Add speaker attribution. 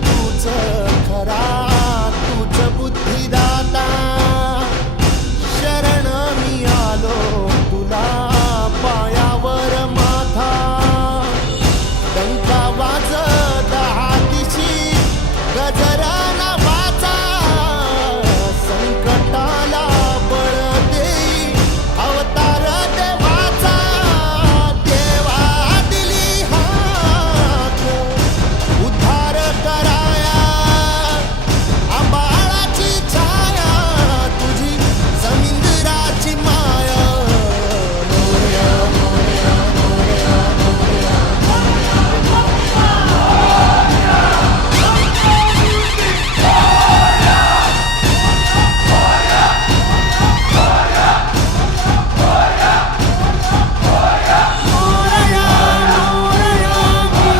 Speaker 1: douter.